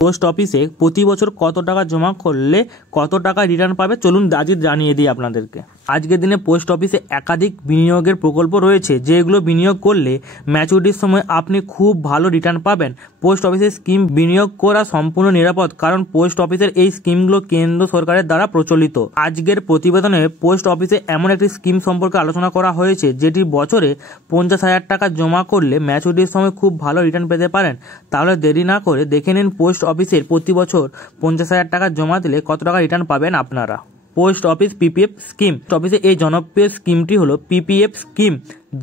Post অফিসে প্রতি বছর কত টাকা জমা করলে কত টাকা রিটার্ন পাবে, চলুন আজকে জানিয়ে দিই আপনাদেরকে। আজকের দিনে পোস্ট অফিসে একাধিক বিনিয়োগের প্রকল্প রয়েছে, যেগুলো বিনিয়োগ করলে ম্যাচুরিটির সময় আপনি খুব ভালো রিটার্ন পাবেন। পোস্ট অফিসের স্কিম বিনিয়োগ করা সম্পূর্ণ নিরাপদ, কারণ পোস্ট অফিসের এই স্কিমগুলো কেন্দ্র সরকারের দ্বারা প্রচলিত। আজকের প্রতিবেদনে পোস্ট অফিসে এমন একটি স্কিম সম্পর্কে আলোচনা করা হয়েছে, যেটি বছরে 50,000 টাকা জমা করলে ম্যাচুরিটির সময় খুব ভালো রিটার্ন পেতে পারেন। তাহলে দেরি না করে দেখে নিন পোস্ট অফিসের প্রতি বছর 50,000 টাকা জমা দিলে কত টাকা রিটার্ন পাবেন আপনারা। Post office PPF scheme. অফিসে এই জনপ্রিয় স্কিমটি হলো পিপিএফ স্কিম,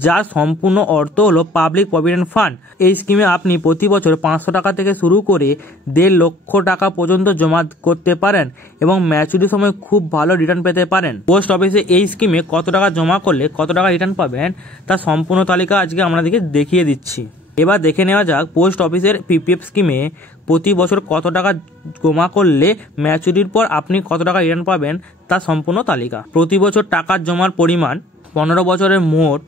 যার সম্পূর্ণ অর্থ হলো পাবলিক প্রভিডেন্ট ফান্ড। এই স্কিমে আপনি প্রতি বছর 500 টাকা থেকে শুরু করে 1.5 লক্ষ টাকা পর্যন্ত জমা করতে পারেন এবং ম্যাচুরিটির সময় খুব ভালো রিটার্ন পেতে পারেন। পোস্ট অফিসে এই স্কিমে কত টাকা জমা করলে কত টাকা রিটার্ন পাবেন তার সম্পূর্ণ তালিকা আজকে আপনাদেরকে দেখিয়ে দিচ্ছি। এবার দেখে নেওয়া যাক পোস্ট অফিসের পিপিএফ স্কিমে প্রতি বছর কত টাকা জমা করলে ম্যাচুরিটির পর আপনি কত টাকা রিটার্ন পাবেন তার সম্পূর্ণ তালিকা। প্রতি বছর টাকার জমার পরিমাণ, 15 বছরের মোট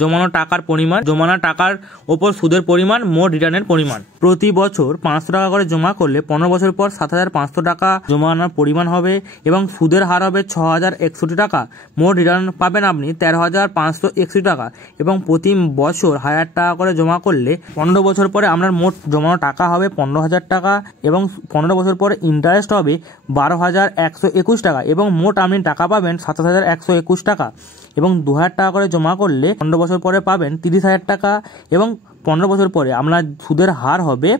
জমানো টাকার পরিমাণ, জমানো টাকার ওপর সুদের পরিমাণ, মোট রিটার্নের পরিমাণ। প্রতি বছর 500 টাকা করে জমা করলে 15 বছর পর 7,500 টাকা জমানোর পরিমাণ হবে এবং সুদের হার হবে 6,061 টাকা। মোট রিটার্ন পাবেন আপনি 13,561 টাকা এবং প্রতি বছর 1,000 টাকা করে জমা করলে 15 বছর পরে আপনার মোট জমানো টাকা হবে 15,000 টাকা এবং 15 বছর পরে ইন্টারেস্ট হবে 12,121 টাকা এবং মোট আপনি টাকা পাবেন 27,121 টাকা এবং 2,000 টাকা করে জমা করলে 15 বছর পরে পাবেন 30,000 টাকা এবং 15 বছর পরে আপনার সুদের হার হবে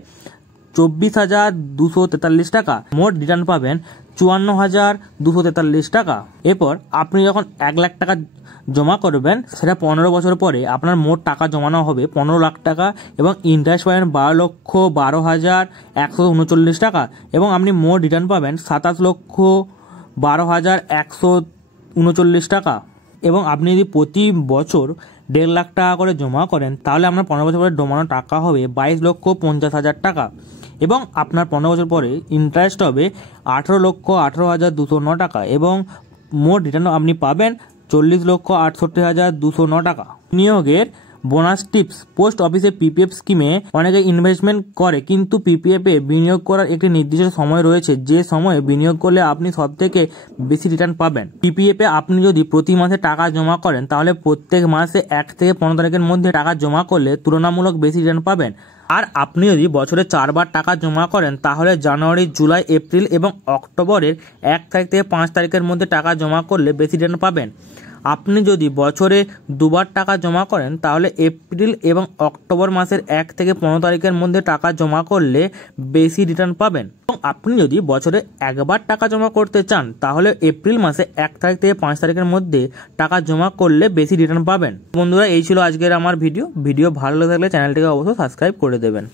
24,243 টাকা। মোট রিটার্ন পাবেন 54,243 টাকা। এরপর আপনি যখন 1 লাখ টাকা জমা করবেন, সেটা 15 বছর পরে আপনার মোট টাকা জমানো হবে 15 লাখ টাকা এবং ইন্টারেস্ট পাবেন 12,12,139 টাকা এবং আপনি মোট রিটার্ন পাবেন 27,12,139 টাকা। এবং আপনি যদি প্রতি বছর 1.5 লাখ টাকা করে জমা করেন, তাহলে আপনার 15 বছর পরে জমানো টাকা হবে 22,50,000 টাকা এবং আপনার 15 বছর পরে ইন্টারেস্ট হবে 18,18,209 টাকা এবং মোট রিটার্ন আপনি পাবেন 40,68,209 টাকা। বিনিয়োগের বোনাস টিপস। পোস্ট অফিসে পিপিএফ স্কিমে অনেকে ইনভেস্টমেন্ট করে, কিন্তু পিপিএফ এ বিনিয়োগ করার একটি নির্দিষ্ট সময় রয়েছে, যে সময়ে বিনিয়োগ করলে আপনি সবথেকে বেশি রিটার্ন পাবেন। পিপিএফ এ আপনি যদি প্রতি মাসে টাকা জমা করেন, তাহলে প্রত্যেক মাসে 1 থেকে 15 তারিখের মধ্যে টাকা জমা করলে তুলনামূলক বেশি রিটার্ন পাবেন। আর আপনি যদি বছরে 4 বার টাকা জমা করেন, তাহলে জানুয়ারি, জুলাই, এপ্রিল এবং অক্টোবরের 1 তারিখ থেকে 5 তারিখের মধ্যে টাকা জমা করলে বেশি রিটার্ন পাবেন। আপনি যদি বছরে 2 বার টাকা জমা করেন, তাহলে এপ্রিল এবং অক্টোবর মাসের 1 থেকে 15 তারিখের মধ্যে টাকা জমা করলে বেশি রিটার্ন পাবেন। এবং আপনি যদি বছরে 1 বার টাকা জমা করতে চান, তাহলে এপ্রিল মাসে 1 তারিখ থেকে 5 তারিখের মধ্যে টাকা জমা করলে বেশি রিটার্ন পাবেন। বন্ধুরা, এই ছিল আজকের আমার ভিডিও ভালো লাগলে চ্যানেলটিকে অবশ্যই সাবস্ক্রাইব করে দেবেন।